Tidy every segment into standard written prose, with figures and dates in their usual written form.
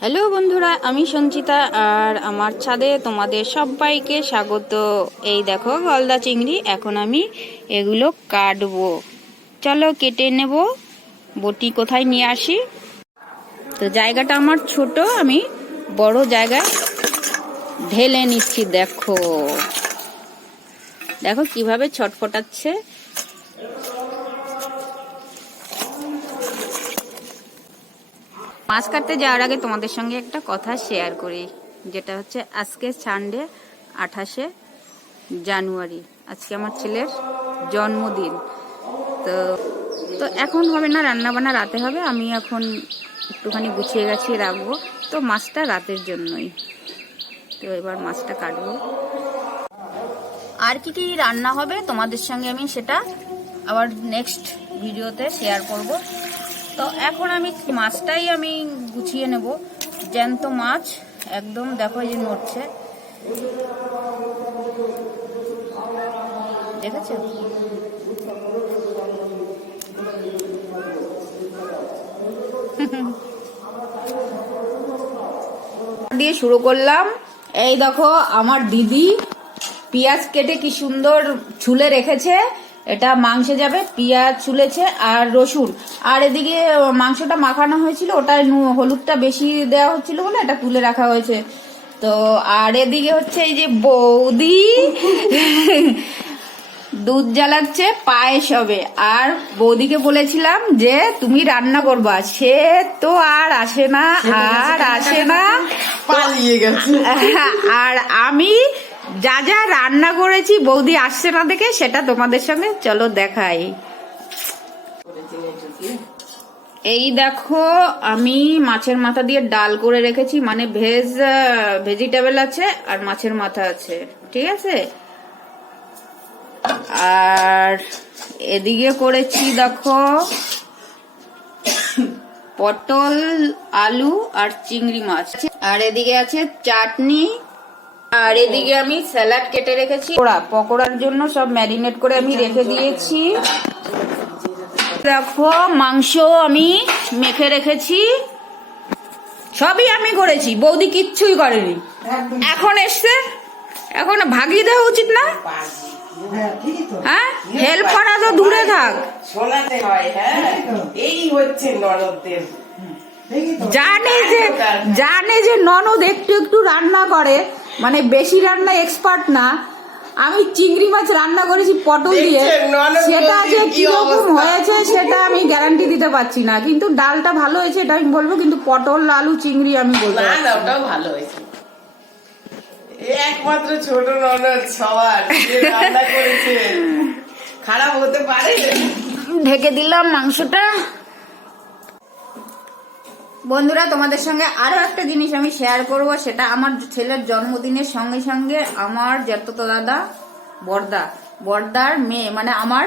Hello বন্ধুরা, আমি সঞ্চিতা আর আমার ছাদে তোমাদের সবাইকে স্বাগত। এই দেখো গলদা চিংড়ি, এখন আমি এগুলো কাটবো। চলো কেটে নেব। বটি কোথায় নিয়ে আসি। তো জায়গাটা আমার ছোট, আমি বড় জায়গায় ঢেলে নিচ্ছি। দেখো দেখো কিভাবে ছটফটাচ্ছে। মাছ কাটতে যাওয়ার আগে তোমাদের সঙ্গে একটা কথা শেয়ার করি, যেটা হচ্ছে আজকে সানডে 28শে জানুয়ারি, আজকে আমার ছেলের জন্মদিন। তো তো এখন হবে না, রান্নাবান্না রাতে হবে। আমি এখন একটুখানি গুছিয়ে গাছিয়ে রাখবো। তো মাছটা রাতের জন্যই। তো এবার মাছটা কাটবো। আর কি কি রান্না হবে তোমাদের সঙ্গে আমি সেটা আবার নেক্সট ভিডিওতে শেয়ার করব। তো এখন আমি মাছটাই আমি গুছিয়ে নেব। জ্যান্ত মাছ একদম, দেখো এই যে নড়ছে, দেখেছো? দিয়ে শুরু করলাম। এই দেখো আমার দিদি পেঁয়াজ কেটে কি সুন্দর ছুলে রেখেছে। এটা মাংসে যাবে, পেঁয়াজ ছুলেছে আর রসুন। আর এদিকে মাংসটা মাখানো হয়েছিল, ওটা হলুদটা বেশি দেওয়া হচ্ছিল বলে এটা তুলে রাখা হয়েছে। তো আর এদিকে হচ্ছে এই যে বৌদি দুধ জ্বালাচ্ছে, পায়েস হবে। আর বৌদিকে বলেছিলাম যে তুমি রান্না করবা, সে তো আর আসে না, আর আসে না, পালিয়ে গেছে। আর আমি যা যা রান্না করেছি বৌদি আসছে না দেখে, সেটা তোমাদের সঙ্গে চলো দেখাই। এই দেখো আমি মাছের মাথা দিয়ে ডাল করে রেখেছি, মানে ভেজিটেবল আছে আর মাছের মাথা আছে, ঠিক আছে। আর এদিকে করেছি দেখো পটল, আলু আর চিংড়ি মাছ। আর এদিকে আছে চাটনি। আর এদিকে আমি স্যালাড কেটে রেখেছি। পকোড়ার জন্য সব ম্যারিনেট করে আমি রেখে দিয়েছি। দেখো মাংস আমি মেখে রেখেছি, সবই আমি করেছি, বৌদি কিচ্ছুই করেনি। এখন এসছে, এখন ভাগিয়ে দেওয়া উচিত না? হ্যাঁ, হেল্প করা তো দূরে থাক। শোনাতে হয়, হ্যাঁ, এই হচ্ছে ননদদের। জানে যে ননদ একটু একটু রান্না করে, মানে বেশি রান্না এক্সপার্ট না। আমি চিংড়ি মাছ রান্না করেছি পটল দিয়ে, সেটা যে কিরকম হয়েছে সেটা আমি গ্যারান্টি দিতে পারছি না, কিন্তু ডালটা ভালো হয়েছে এটা আমি বলবো। কিন্তু পটল, আলু, চিংড়ি আমি বলবো না, ওটাও ভালো হয়েছে। একমাত্র ছোট ননদ সবার রান্না করেছে, খারাপ হতে পারে। ঢেকে দিলাম মাংসটা। বন্ধুরা, তোমাদের সঙ্গে আরো একটা জিনিস আমি শেয়ার করব, সেটা আমার ছেলের জন্মদিনের সঙ্গে সঙ্গে আমার জ্যাঠতো দাদা, বড়দার মেয়ে, মানে আমার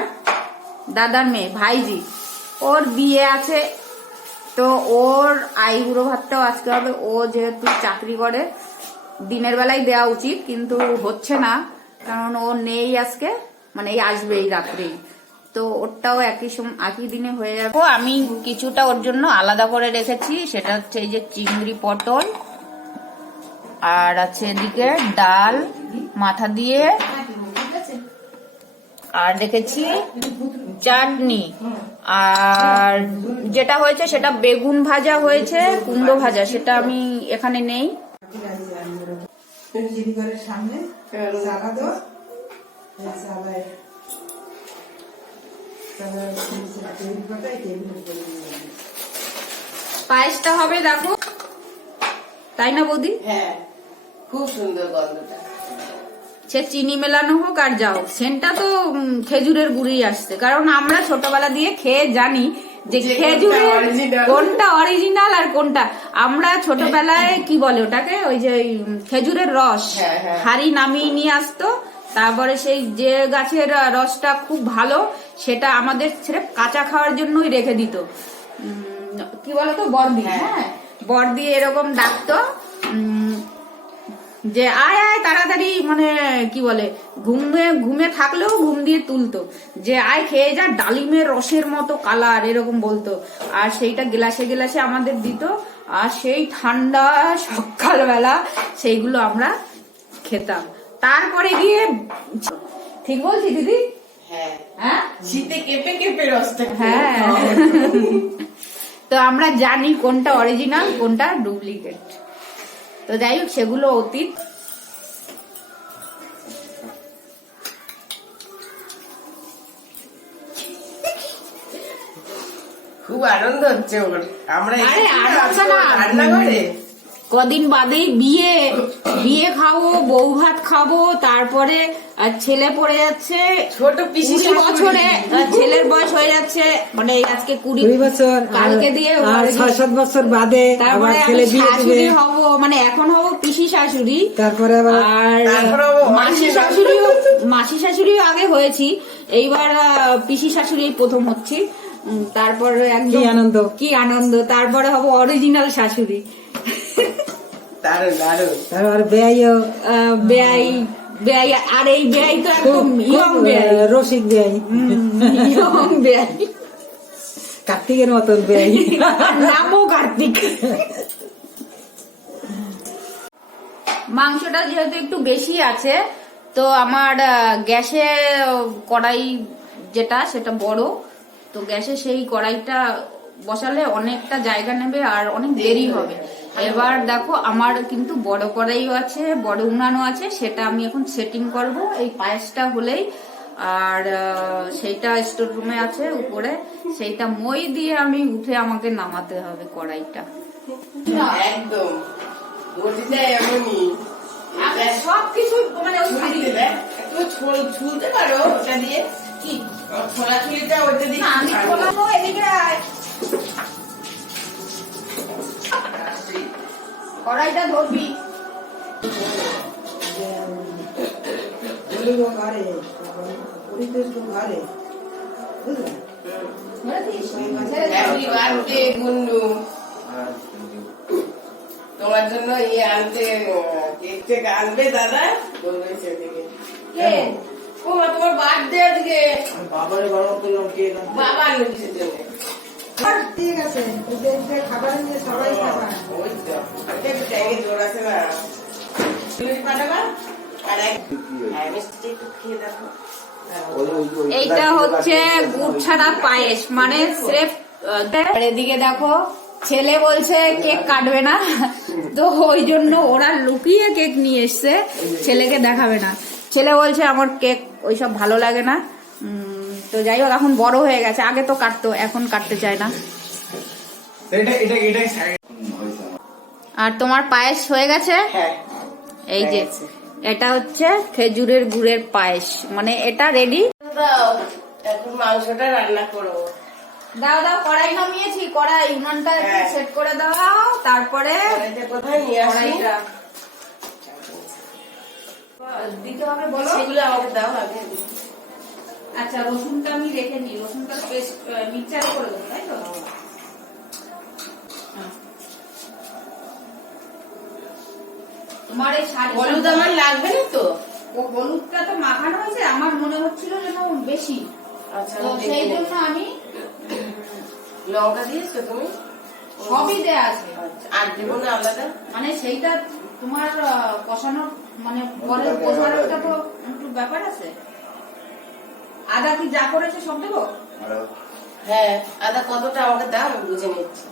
দাদার মেয়ে ভাইজি, ওর বিয়ে আছে। তো ওর আইবুড়ো ভাতটাও আজকে হবে। ও যেহেতু চাকরি করে, দিনের বেলায় দেওয়া উচিত, কিন্তু হচ্ছে না, কারণ ও নেই আজকে, মানে এই আসবে এই রাত্রেই। তো ওরটাও একই দিনে হয়ে যাবে। আমি কিছুটা ওর জন্য আলাদা করে রেখেছি, সেটা হচ্ছে এই যে চিংড়ি, পটল, আর আছে এদিকে ডাল মাথা দিয়ে, আর রেখেছি চাটনি। আর যেটা হয়েছে সেটা বেগুন ভাজা হয়েছে, কুমড়ো ভাজা, সেটা আমি এখানে নেই। পায়েসটা হবে দেখো, তাই না বৌদি? হ্যাঁ, খুব সুন্দর গন্ধটা। সে চিনি মেলানো হোক আর যাও, সেন্টটা তো খেজুরের গুড়ি আসছে। কারণ আমরা ছোটবেলা দিয়ে খেয়ে জানি যে খেজুরের কোনটা অরিজিনাল আর কোনটা। আমরা ছোটবেলায় কি বলে ওটাকে, ওই যে খেজুরের রস হাড়ি নামিয়ে নিয়ে আসতো, তারপরে সেই যে গাছের রসটা খুব ভালো, সেটা আমাদের ছেড়ে কাঁচা খাওয়ার জন্যই রেখে দিত। কি বলতো, বর্দি। হ্যাঁ, বর্দি এরকম ডাকতো যে আয় আয় তাড়াতাড়ি, মানে কি বলে, ঘুমে থাকলেও ঘুম দিয়ে তুলতো, যে আয় খেয়ে যা, ডালিমের রসের মতো কালার, এরকম বলতো। আর সেইটা গ্লাসে গ্লাসে আমাদের দিত। আর সেই ঠান্ডা সকালবেলা সেইগুলো আমরা খেতাম। তারপরে গিয়ে, ঠিক বলছি দিদি? হ্যাঁ, হ্যাঁ শীতে কেঁপে কেঁপে রসটা হ্যাঁ। তো আমরা জানি কোনটা অরিজিনাল কোনটা ডুপ্লিকেট। তো যাই হোক, সেগুলো অতীত। খুব আনন্দ হচ্ছে ওর। আমরা আরে এসেছি আনন্দ আজকে না। রান্নাঘরে। কদিন বাদেই বিয়ে, বিয়ে খাবো, বউ ভাত খাবো, তারপরে ছেলে পড়ে যাচ্ছে ছোট পিসি 20 বছরে, ছেলের বয়স হয়ে যাচ্ছে, মানে আজকে 20 বছর, কালকে দিয়ে আর 6-7 বছর বাদে আবার তারপরে ছেলে আমি বিয়ে দিবে, শাশুড়ি হব, মানে এখন হব পিসি শাশুড়ি। তারপরে আবার আর তারপরে হবো মাসি শাশুড়িও আগে হয়েছি, এইবার পিসি শাশুড়ি প্রথম হচ্ছি। তারপরে একদম কি আনন্দ। কি আনন্দ। তারপরে হব অরিজিনাল শাশুড়ি। দারুণ দারুণ। তারপর বেয়াইও বেয়াই, বেয়াই, আর এই বেয়াই তো একদম ইয়ং বেয়াই, রসিক বেয়াই, ইয়ং বেয়াই, কার্তিকের মতন বেয়াই। নামও কার্তিক। মাংসটা যেহেতু একটু বেশি আছে, তো আমার গ্যাসে কড়াই যেটা সেটা বড়, তো গ্যাসে সেই কড়াইটা বসালে অনেকটা জায়গা নেবে আর অনেক দেরি হবে। এবার দেখো, আমার কিন্তু বড় কড়াইও আছে, বড় উনানও আছে, সেটা আমি এখন সেটিং করব এই পায়েসটা হলেই। আর সেইটা স্টোর রুমে আছে উপরে, সেইটা মই দিয়ে আমি উঠে আমাকে নামাতে হবে কড়াইটা। একদম গতিটা এমনই। সবকিছু মানে ছুরিতে দেখ, একটু ছুলতে পারো ওটা দিয়ে। কি ছোলা ছুরিটা ওটা দিয়ে আমি বলবো, এদিকে আয়। কড়াইটা ধরবি। ঘরে পরিবেশ ঘরে, বুঝলে? Happy birthday Gundu. তোমার জন্য ইয়ে আনতে, কেক টেক আনবে দাদা বলবে সেদিকে। কে? ও মা, তোমার বার্থডে আজকে। বাবা আনবে কিসের জন্য? ঠিক আছে, দেখবে খাবার নিয়ে সবাই খাবার। ওই তো, ওইটা একটু ট্যাঙ্গে জোর আছে না। তুমি পাঠাবা? আর হ্যাঁ, মিষ্টি একটু খেয়ে দেখো। এইটা হচ্ছে গুড় ছাড়া পায়েস, মানে স্রেফ। আর এদিকে দেখো, ছেলে বলছে কেক কাটবে না, তো ওই জন্য ওরা লুকিয়ে কেক নিয়ে এসছে, ছেলেকে দেখাবে না। ছেলে বলছে আমার কেক ওইসব ভালো লাগে না। তো যাই হোক, এখন বড় হয়ে গেছে, আগে তো কাটতো, এখন কাটতে চায় না। আর তোমার পায়েস হয়ে গেছে। হ্যাঁ, এই যে এটা হচ্ছে খেজুরের গুড়ের পায়েস, মানে এটা রেডি। দাও, এখন মাংসটা রান্না করবো। দাও দাও, কড়াই নামিয়েছি, কড়াই উনানটা একটু হ্যাঁ। সেট করে দাও, তারপরে কড়াইটা কোথায় নিয়ে আসি? কড়াইটা দিতে হবে, বলো। সেগুলো আমাকে দাও আগে। আচ্ছা, রসুনটা আমি রেখে নিই, রসুনটা পেস্ট মিক্সচারে করে দেবো, তাই তো? হ্যাঁ। তোমার এই শাড়ি হলুদ আমার লাগবে না তো? ও হলুদটা তো মাখানো হয়েছে, আমার মনে হচ্ছিল যেন বেশি, আচ্ছা, তো আমি সেই দেখে জন্য আমি লঙ্কা দিয়েছো তুমি? সবই দেয়া আছে। আচ্ছা, আর দেবো না আলাদা? মানে সেইটা তোমার কষানোর, মানে পরে কষানোটা তো একটু ব্যাপার আছে। আদা কি যা করেছে সব দেবো? হ্যাঁ, আদা কতটা আমাকে দাও, আমি বুঝে নিচ্ছি।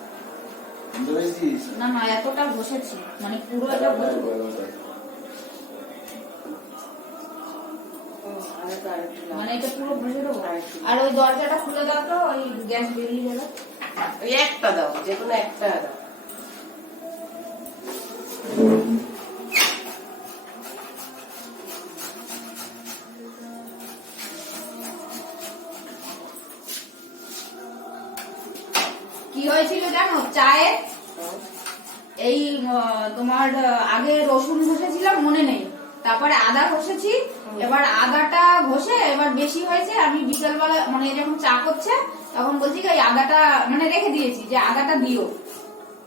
না না, এতটা ঘষেছি, মানে পুরো এটা ঘষবো। আদাটা আরেকটু দাও। মানে এটা পুরো ঘষে দেবো। আর ওই দরজাটা খুলে দাও তো, ওই গ্যাস বেরিয়ে যাবে। ওই একটা দাও, যে কোনো একটা দাও। কি হয়েছিল জানো, চায়ে এই তোমার আগে রসুন ঘষেছিলাম, মনে নেই, তারপরে আদা ঘষেছি। এবার আদাটা ঘষে এবার বেশি হয়েছে, আমি বিকেলবেলা মানে যখন চা করছে তখন বলছি কি আদাটা মানে রেখে দিয়েছি, যে আদাটা দিও,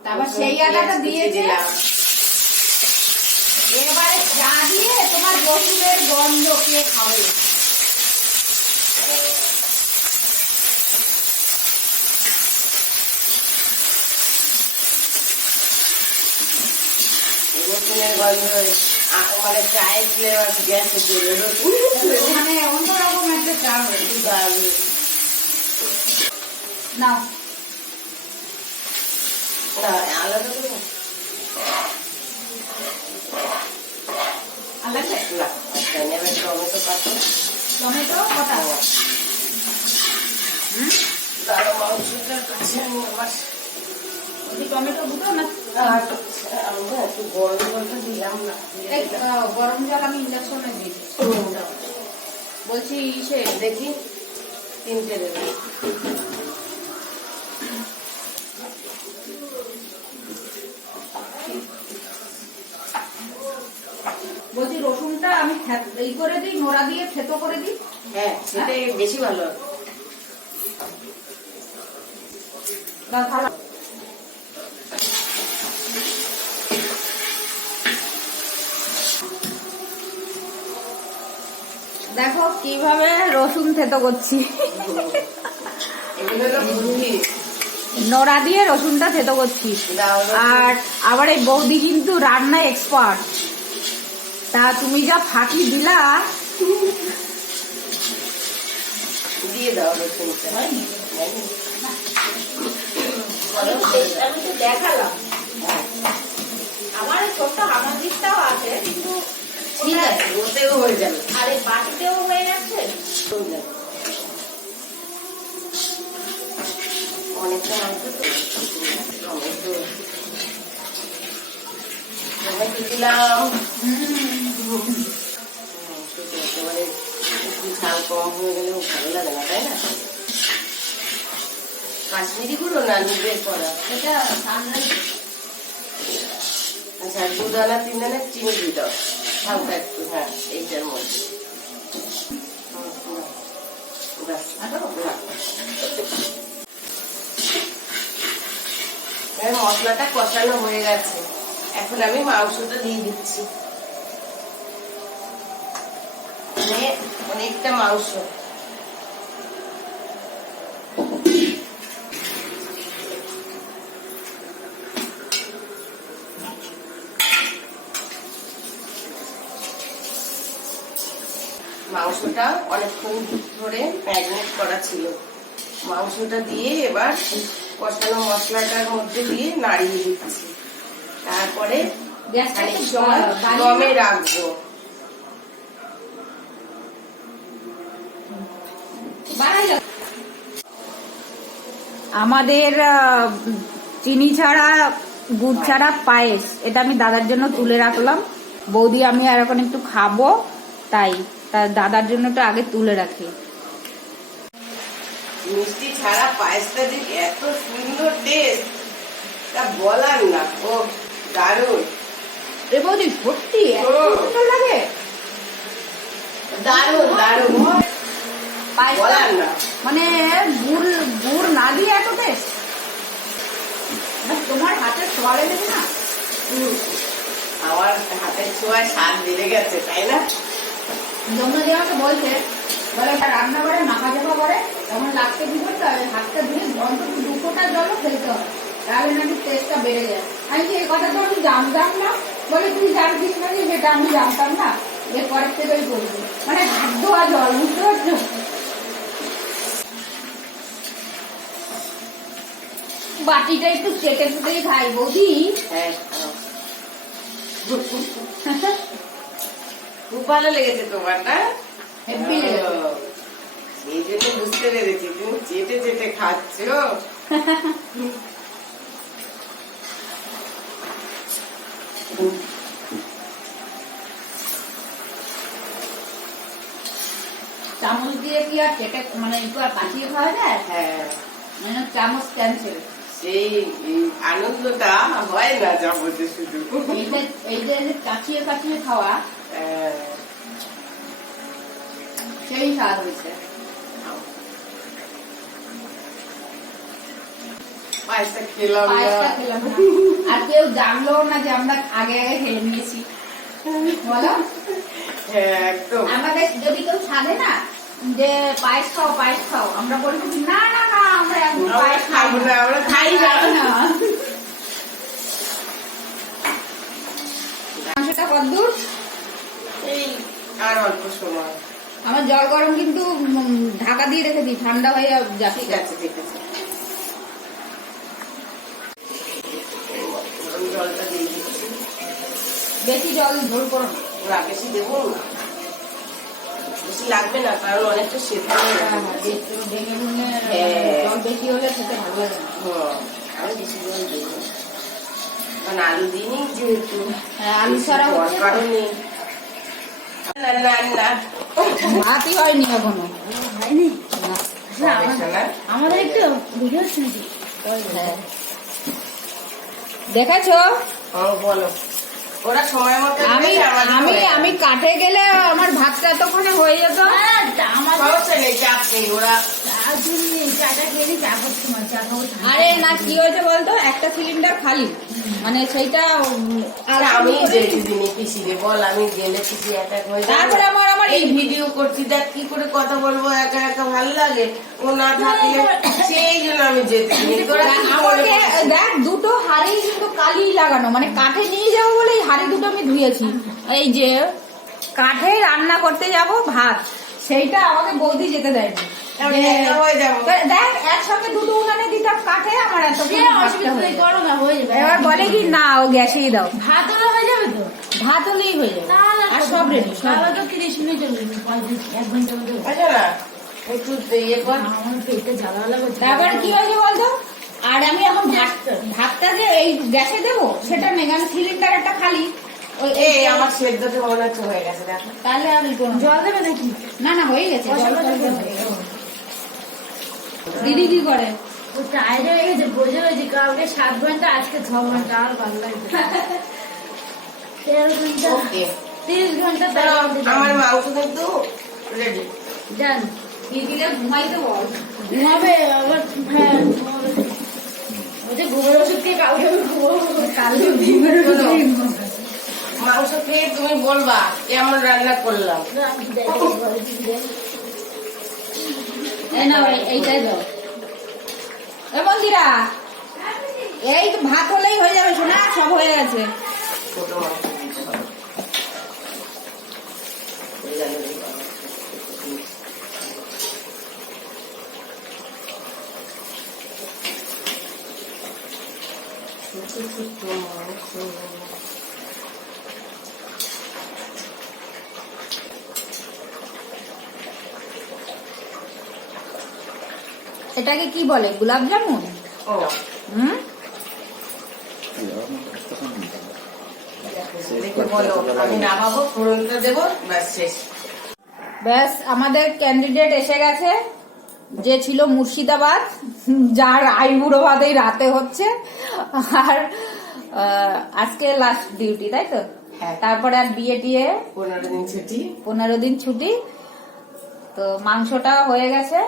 তারপর সেই আদাটা দিয়েছে। এবারে চা দিয়ে তোমার রসুনের গন্ধ কে খাবে। রসুনের গন্ধ মানে চায়ের ফ্লেভার গ্যাসে চলে রসুন মানে অন্যরকম একটা চা হয়েছে। নাও আলাদা দেবো আলাদা না নেবে টমেটো কাটো টমেটো কটা তারও মাংসটার কাছে আমি আমার টমেটো দুটো না আমরা একটু গরম জলটা দিলাম না এই, গরম জল আমি ইন্ডাকশনে দিই বলছি সে দেখি 3টে দেবে বলছি রসুনটা আমি এই করে দিই নোড়া দিয়ে থেতো করে দিই হ্যাঁ সেটাই বেশি ভালো হবে। বা ভালো দেখো কিভাবে রসুন থেতো করছি এগুলো হলো বুদ্ধি নোড়া দিয়ে রসুনটা থেতো করছি দাও আর আবার এই বৌদি কিন্তু রান্নায় এক্সপার্ট তা তুমি যা ফাঁকি দিলা দিয়ে দাও রসুনটা আমি তো দেখালাম আমার ছোট্ট আমার দিকটাও আছে কিন্তু ঠিক আছে ওতেও হয়ে যাবে আরে বাটিতেও হয়ে যাচ্ছে অনেকটা মাংস তো টমেটো টমেটো দিলাম একেবারে একটু ঝাল কম হয়ে গেলেও ভালো লাগে না তাই না কাশ্মীরি গুলো না নিজের করা এটা সামনে আচ্ছা 2 দানা 3 দানা চিনি দিয়ে দাও হালকা একটু হ্যাঁ এইটার মধ্যে ব্যাস মশলাটা কষানো হয়ে গেছে এখন আমি মাংসটা দিয়ে দিচ্ছি অনেকটা মাংস মাংসটা অনেকক্ষণ ধরে ম্যারিনেট করা ছিল মাংসটা দিয়ে এবার কষানো মশলাটার মধ্যে দিয়ে নাড়িয়ে দিচ্ছি তারপরে খানিক সময় দমে রাখবো আমাদের চিনি ছাড়া গুড় ছাড়া পায়েস এটা আমি দাদার জন্য তুলে রাখলাম বৌদি আমি আর এখন একটু খাবো তাই দাদার জন্য তো আগে তুলে রাখি মিষ্টি ছাড়া পায়েসটা যে এত সুন্দর টেস্ট তা বলার না ও দারুণ এ বৌদি সত্যি এত সুন্দর লাগে দারুণ দারুণ পায়েসটা বলার না মানে গুড় না দিয়ে এত টেস্ট তোমার হাতের সোয়ালে দেবে না আমার হাতের ছোঁয়ায় স্বাদ বেড়ে গেছে তাই না যমুনা আমাকে বলছে বলে রান্না করে মাখা চাপা করে তখন লাগতে কি করতে হবে হাতটা ধুয়ে অন্তত 2 ফোঁটা জলও ফেলতে হবে তাহলে নাকি টেস্টটা বেড়ে যায় আমি এই কথা তো আমি জানতাম না বলে তুই জানতিস না যে সেটা আমি জানতাম না এর পরের থেকেই বলবি মানে হাত ধোয়া জল বুঝতে পারছো বাটিটা একটু চেটে ফুটেই খাই বৌদি হ্যাঁ খুব ভালো লেগেছে তোমারটা হেব্বি লেগেছে। সেই জন্য বুঝতে পেরেছি তুমি চেটে চেটে খাচ্ছ চামচ দিয়ে কি আর চেটে মানে একটু আর কাটিয়ে খাওয়া যায় হ্যাঁ মানে চামচ ক্যান্সেল সেই আনন্দটা হয় না যাবতে শুধু এই যে কাটিয়ে কাটিয়ে খাওয়া সেই স্বাদ হয়েছে পায়েসটা খেলাম পায়েসটা খেলাম না। আর কেউ জানলো না যে আমরা আগে আগে খেয়ে নিয়েছি বলো হ্যাঁ একদম আমাদের যদি কেউ ছাদে না যে পায়েস খাও আমরা বলি না না না আমরা এখন পায়েস খাবো না আমরা খাই না মাংসটা কতদূর? এই আর অল্প সময়। আমার জল গরম কিন্তু ঢাকা দিয়ে রেখেছি, ঠান্ডা হয়ে যাচ্ছে। ঠিক আছে ঠিক আছে, আমি জলটা দিয়ে দিচ্ছি। বেশি জল ঝোল করো না। না বেশি দেবো না, বেশি লাগবে না, কারণ অনেকটা সেদ্ধ হয়ে হ্যাঁ, যাবে। একটু ভেঙে ভুনে হ্যাঁ। জল বেশি হলে খেতে ভালো লাগে না। আমি বেশি জল দেবো, কারণ আলু দিইনি যেহেতু। হ্যাঁ, আলু ছাড়া হচ্ছে তো। কারণে না না না ভাতই হয়নি এখনো। হয়নি? না। না, হবে না। আমাদের একটু ভিডিও শুনেছি। হ্যাঁ। দেখেছো, বলো, ওরা সময় মতো আমি দিলে আমাদের আমি হয়ে যাবে। আমি কাঠে গেলে আমার ভাতটা এতক্ষণে হয়ে যেত। সমস্যা নেই, চাপ নেই, ওরা চাটা খেয়ে নি, চা করছি মা, চা খাবো। আরে না, কি হয়েছে বলতো, একটা সিলিন্ডার খালি, মানে সেইটা আরে আমি যেতে দিনে পিসি রে বল, আমি গেলে পিসি অ্যাটাক হয়ে যাবে। তারপরে আমার এই ভিডিও করছি, দেখ কি করে কথা বলবো, একা একা ভালো লাগে, ও না থাকলে সেই জন্য আমি যেতে দিই। তোরা কি আমাকে বলে? দেখ, দুটো হাড়ি কিন্তু কালি লাগানো, মানে কাঠে নিয়ে যাবো বলে এই হাড়ি দুটো আমি ধুয়েছি। এই যে কাঠে রান্না করতে যাব ভাত, সেইটা আমাকে বৌদি যেতে দেয়নি। আমি যে- একা হয়ে যাবো। দেখ, একসঙ্গে দুটো উনানে দিতাম কাঠে, আমার এত অসুবিধা নেই, করো না, হয়ে যাবে। এবার বলে কি না, ও গ্যাসেই দাও। ভাত হলে হয়ে যাবে তো? ভাত হলেই হয়ে যাবে, আর সব রেডি, সব তাহলে তো 30 মিনিট চলবে, 1 ঘন্টার মধ্যে। আচ্ছা না, একটু ইয়ে কর। আমার পেটে জ্বালা লাগছে। তারপর কি হয়েছে বলতো, আর আমি এখন ভাতটা যে এই গ্যাসে দেবো সেটা নেই, কারণ সিলিন্ডার একটা খালি। এই আমার সেদ্ধটা মনে হচ্ছে হয়ে গেছে, দেখো। তাহলে আর ই করবো না। জল দেবে নাকি? না না, হয়ে গেছে, কষা জল কষা টল করবে। হয়ে গেছে। দিদি কি করে? ও টায়ার্ড হয়ে গেছে, বোঝে হয়েছে, কালকে 7 ঘন্টা, আজকে 6 ঘন্টা, আর ভালো লাগছে। 13 ঘন্টা, ওকে, 30 ঘন্টা চলো, তার আমার মাংস কিন্তু রেডি। জান দিদিরা ঘুমাইতে বল। ঘুমাবে আবার। হ্যাঁ, ঘুমাবে। ওই যে ঘুমের ওষুধ খেয়ে কালকে আমি ঘুমাবো। কালকে ঘুমের ওষুধ খেয়ে ঘুমাবে। মাংস খেয়ে তুমি বলবা কেমন রান্না করলাম। আমি দেখো, ঘরে কি দেয়। এই নাও, এইটাই দাও। এ মন্দিরা, এই তো ভাত হলেই হয়ে যাবে, শোনা, সব হয়ে গেছে। ছোট মাংস দিতে হবে। হয়ে গেল রে বাবা। ছোট ছোট মাংস। এটাকে কি বলে, গোলাপ জামুন? ও হুম, দেখে বলো, আমি নামাবো, ফোড়নটা দেবো, ব্যাস শেষ। ব্যাস, আমাদের ক্যান্ডিডেট এসে গেছে, যে ছিল মুর্শিদাবাদ, যার আইবুড়ো ভাতেই রাতে হচ্ছে, আর আজকে লাস্ট ডিউটি, তাই তো? হ্যাঁ। তারপরে আর বিয়ে টিয়ে 15 দিন ছুটি। 15 দিন ছুটি। তো মাংসটা হয়ে গেছে,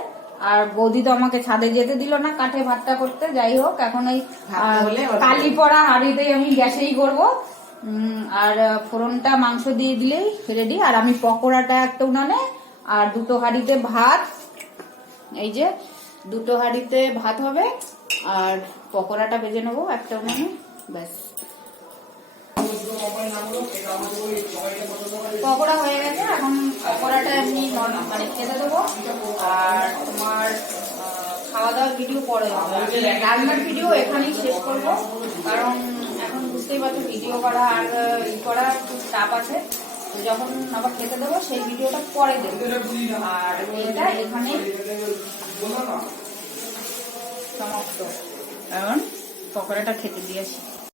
আর বৌদি তো আমাকে ছাদে যেতে দিল না কাঠে ভাতটা করতে। যাই হোক, এখন এই ভাত হলে ওটা- কালি পড়া হাঁড়িতেই আমি গ্যাসেই করবো। আর ফোড়নটা মাংস দিয়ে দিলেই রেডি। আর আমি পকোড়াটা একটা উনানে, আর দুটো হাঁড়িতে ভাত, এই যে দুটো হাঁড়িতে ভাত হবে, আর পকোড়াটা ভেজে নেবো একটা উনানে, ব্যাস। পকোড়া হয়ে গেছে, এখন পকোড়াটা এমনি নরমাল মানে খেতে দেবো। আর তোমার খাওয়া দাওয়ার ভিডিও পরে হবে, রান্নার ভিডিও এখানেই শেষ করবো, কারণ এখন বুঝতেই পারছো ভিডিও করা আর ই করা খুব চাপ আছে। তো যখন আবার খেতে দেবো সেই ভিডিওটা পরে দেবো, আর এইটা এখানেই সমাপ্ত। এখন পকোড়াটা খেতে দিয়ে আসি।